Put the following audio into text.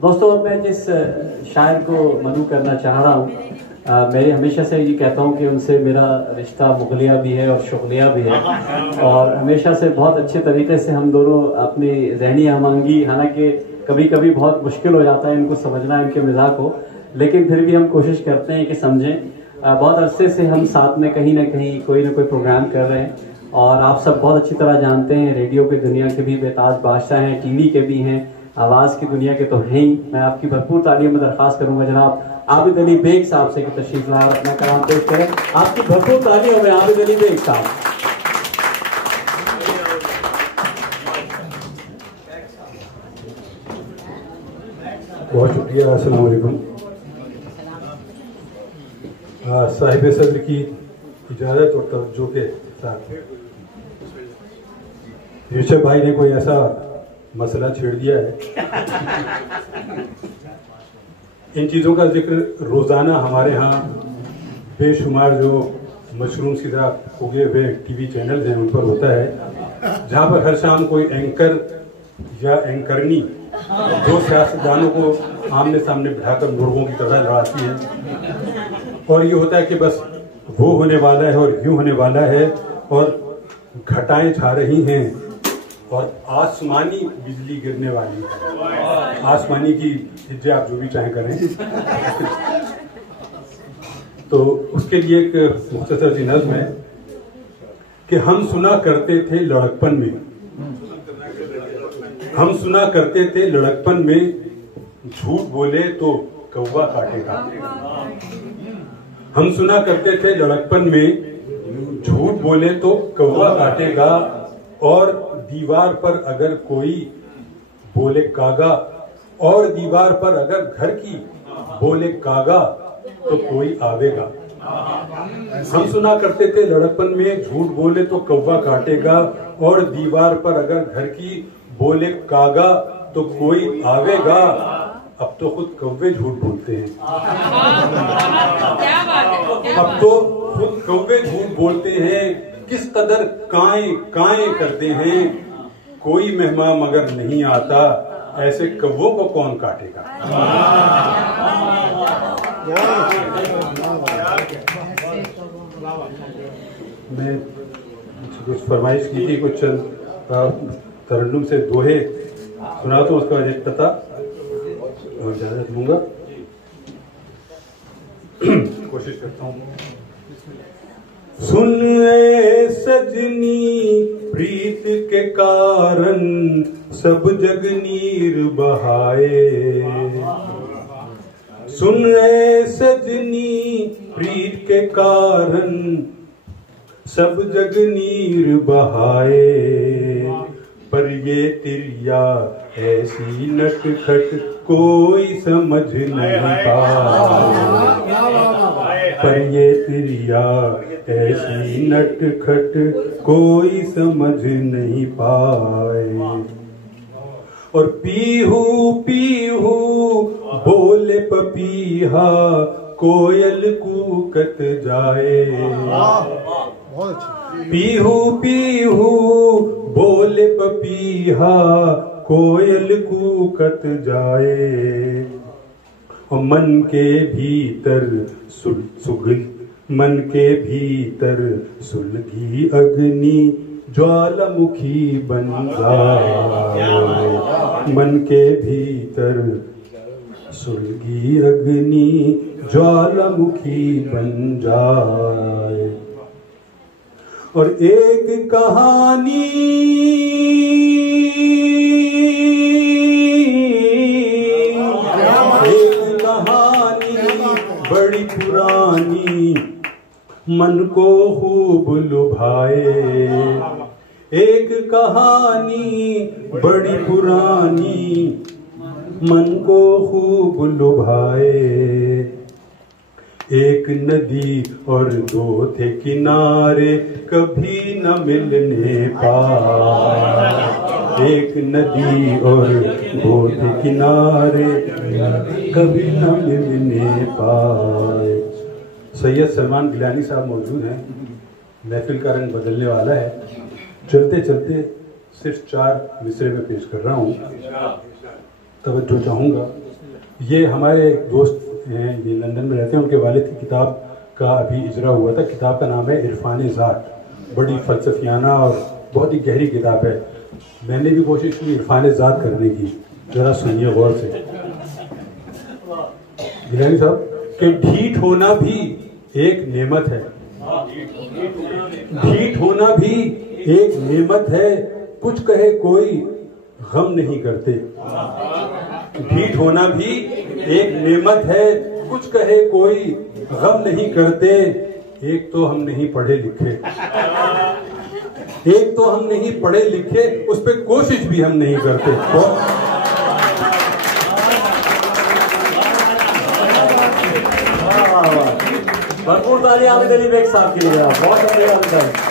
दोस्तों, अब मैं जिस शायर को मदू करना चाह रहा हूँ, मैं हमेशा से ये कहता हूँ कि उनसे मेरा रिश्ता मुगलिया भी है और शुगलिया भी है, और हमेशा से बहुत अच्छे तरीके से हम दोनों अपनी ज़हनी हमआहंगी, हालांकि कभी कभी बहुत मुश्किल हो जाता है इनको समझना, इनके मिजाज को, लेकिन फिर भी हम कोशिश करते हैं कि समझें। बहुत अरसे से हम साथ में कहीं ना कहीं कोई ना कोई प्रोग्राम कर रहे हैं, और आप सब बहुत अच्छी तरह जानते हैं रेडियो की दुनिया के भी बेताज बादशाह हैं, टीवी के भी हैं, आवाज़ की दुनिया के तो हैं ही। मैं आपकी भरपूर तालियों में दरख्वास्त करूंगा जनाब आबिद अली बेग साहब से कि तशरीफ ला अपना कलाम पेश करें। आपकी भरपूर तालियों में आबिद अली बेग साहब। बहुत शुक्रिया। अस्सलाम वालेकुम। साहिब सदर की इजाज़त और तवज्जो के साथ यूसुफ भाई ने कोई ऐसा मसला छेड़ दिया है, इन चीज़ों का जिक्र रोज़ाना हमारे यहाँ बेशुमार जो मशरूम की तरह उगे हुए टीवी चैनल्स हैं उन पर होता है, जहाँ पर हर शाम कोई एंकर या एंकरनी दो सियासतदानों को आमने सामने बिठाकर मुर्गों की तरह लड़ाती है, और ये होता है कि बस वो होने वाला है और यूं होने वाला है, और घटाएं छा रही हैं और आसमानी बिजली गिरने वाली है। आसमानी की हिज्जे आप जो भी चाहें करें। तो उसके लिए एक मुख्तसर सी नज़्म है कि हम सुना करते थे लड़कपन में, हम सुना करते थे लड़कपन में, झूठ बोले तो कौवा काटेगा। हम सुना करते थे लड़कपन में, झूठ बोले तो कौवा काटेगा, और दीवार पर अगर कोई बोले कागा, और दीवार पर अगर घर की बोले कागा, तो कोई आवेगा। हम सुना करते थे लड़कपन में, झूठ बोले तो कौवा काटेगा, और दीवार पर अगर घर की बोले कागा, तो कोई आवेगा। अब तो खुद कौवे झूठ बोलते हैं, अब तो खुद कौवे झूठ बोलते हैं, किस कदर काएं काएं करते हैं। कोई मेहमान मगर नहीं आता, ऐसे कौवों को कौन काटेगा। मैं कुछ फरमाइश की थी, कुछ तरन्नुम से दोहे सुना तो उसका इफ्तिताह और इजाजत लूंगा, कोशिश करता हूँ। सुन ए सजनी प्रीत के कारण, सब जग नीर बहाए। सुन ए सजनी प्रीत के कारण, सब जग नीर बहाए। पर ये तिरिया ऐसी नटखट कोई समझ नहीं पाए। पर ये तिरिया ऐसी नटखट कोई समझ नहीं पाए। और पीहू पीहू बोले पपीहा, कोयल कूकत जाए। पीहू पीहू बोले पपीहा, कोयल कूकत जाए। और मन के भीतर सुगल, मन के भीतर सुलगी अग्नि, ज्वालामुखी बन जाए। मन के भीतर सुलगी अग्नि, ज्वालामुखी बन जाए। और एक कहानी बड़ी पुरानी, मन को खूब लुभाए। एक कहानी बड़ी पुरानी, मन को खूब लुभाए। एक नदी और दो थे किनारे, कभी न मिलने पाए। एक नदी और दो थे किनारे, कभी न मिलने पाए। सैयद सलमान गिलानी साहब मौजूद हैं, महफिल का रंग बदलने वाला है। चलते चलते सिर्फ 4 मिसरे में पेश कर रहा हूँ, तवज्जो चाहूँगा। ये हमारे एक दोस्त हैं, ये लंदन में रहते हैं, उनके वालिद की किताब का अभी इजरा हुआ था। किताब का नाम है इरफान ज़ात। बड़ी फलसफियाना और बहुत ही गहरी किताब है। मैंने भी कोशिश की इरफान ज़ात करने की, ज़रा सुनिए गौर से गिलानी साहब, कि ढीठ होना भी एक नेमत है, ढीठ होना भी एक नेमत है, कुछ कहे कोई गम नहीं करते। ढीठ होना भी एक नेमत है, कुछ कहे कोई गम नहीं करते। एक तो हम नहीं पढ़े लिखे, एक तो हम नहीं पढ़े लिखे, उस पर कोशिश भी हम नहीं करते। भरपूर ताली आमिर अली बेग साहब के लिए। बहुत शुक्रिया।